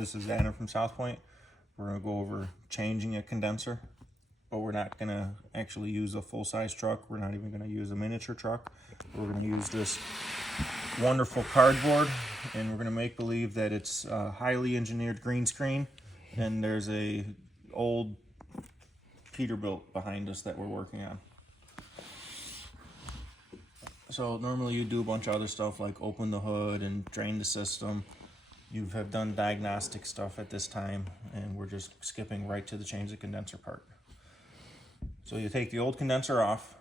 This is Anna from South Point. We're going to go over changing a condenser, but we're not going to actually use a full-size truck. We're not even going to use a miniature truck. We're going to use this wonderful cardboard, and we're going to make believe that it's a highly engineered green screen, and there's a old Peterbilt behind us that we're working on. So normally you do a bunch of other stuff like open the hood and drain the system. You have done diagnostic stuff at this time, and we're just skipping right to the change the condenser part. So you take the old condenser off.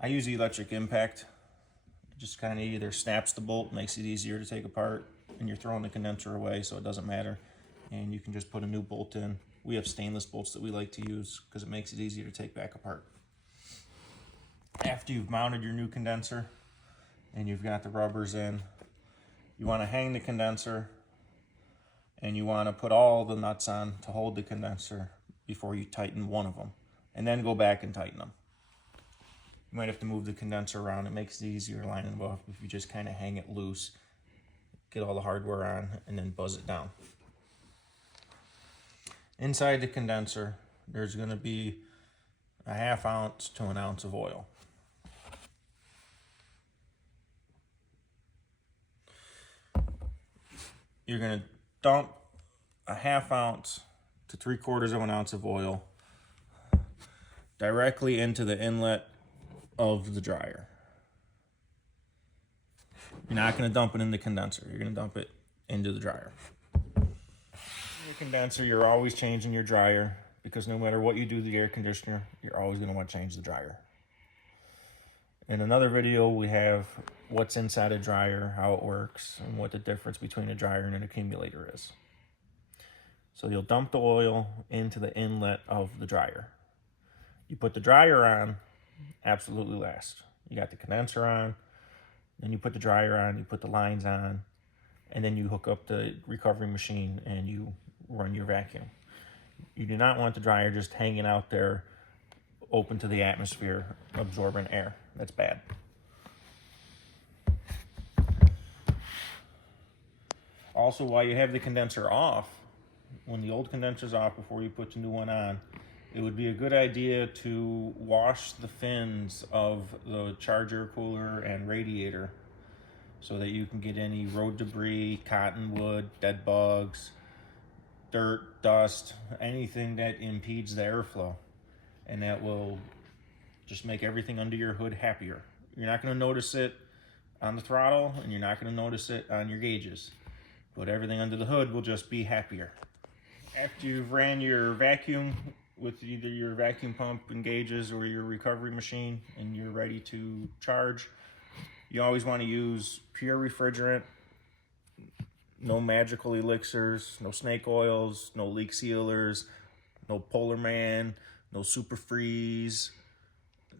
I use the electric impact. It just kind of either snaps the bolt, makes it easier to take apart, and you're throwing the condenser away, so it doesn't matter. And you can just put a new bolt in. We have stainless bolts that we like to use because it makes it easier to take back apart. After you've mounted your new condenser and you've got the rubbers in, you want to hang the condenser and you want to put all the nuts on to hold the condenser before you tighten one of them, and then go back and tighten them. You might have to move the condenser around. It makes it easier lining them up if you just kind of hang it loose, get all the hardware on, and then buzz it down. Inside the condenser, there's going to be a 1/2 ounce to 1 ounce of oil. You're going to dump a 1/2 ounce to 3/4 of an ounce of oil directly into the inlet of the dryer. You're not going to dump it in the condenser. You're going to dump it into the dryer. Your condenser, you're always changing your dryer, because no matter what you do to the air conditioner, you're always going to want to change the dryer. In another video, we have what's inside a dryer, how it works, and what the difference between a dryer and an accumulator is. So you'll dump the oil into the inlet of the dryer. You put the dryer on absolutely last. You got the condenser on, then you put the dryer on, you put the lines on, and then you hook up the recovery machine and you run your vacuum. You do not want the dryer just hanging out there open to the atmosphere, absorbing air. That's bad. Also, while you have the condenser off, when the old condenser's off before you put the new one on, it would be a good idea to wash the fins of the charger, cooler, and radiator so that you can get any road debris, cottonwood, dead bugs, dirt, dust, anything that impedes the airflow. And that will just make everything under your hood happier. You're not going to notice it on the throttle, and you're not going to notice it on your gauges, but everything under the hood will just be happier. After you've ran your vacuum with either your vacuum pump and gauges or your recovery machine and you're ready to charge, you always want to use pure refrigerant. No magical elixirs, no snake oils, no leak sealers, no Polar Man, no Super Freeze,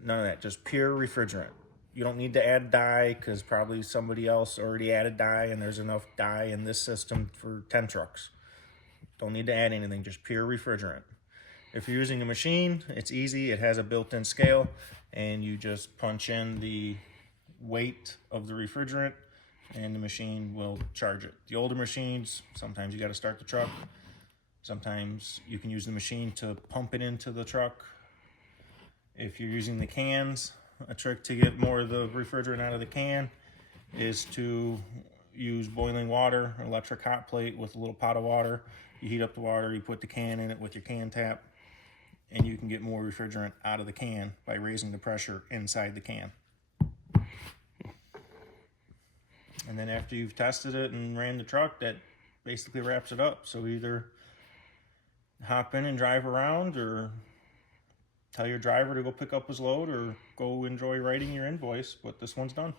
none of that, just pure refrigerant. You don't need to add dye, because probably somebody else already added dye and there's enough dye in this system for 10 trucks. Don't need to add anything, just pure refrigerant. If you're using a machine, it's easy. It has a built-in scale, and you just punch in the weight of the refrigerant and the machine will charge it. The older machines, sometimes you got to start the truck. Sometimes you can use the machine to pump it into the truck. If you're using the cans, a trick to get more of the refrigerant out of the can is to use boiling water, an electric hot plate with a little pot of water. You heat up the water, you put the can in it with your can tap, and you can get more refrigerant out of the can by raising the pressure inside the can. And then after you've tested it and ran the truck, that basically wraps it up. So either hop in and drive around, or tell your driver to go pick up his load, or go enjoy writing your invoice, but this one's done.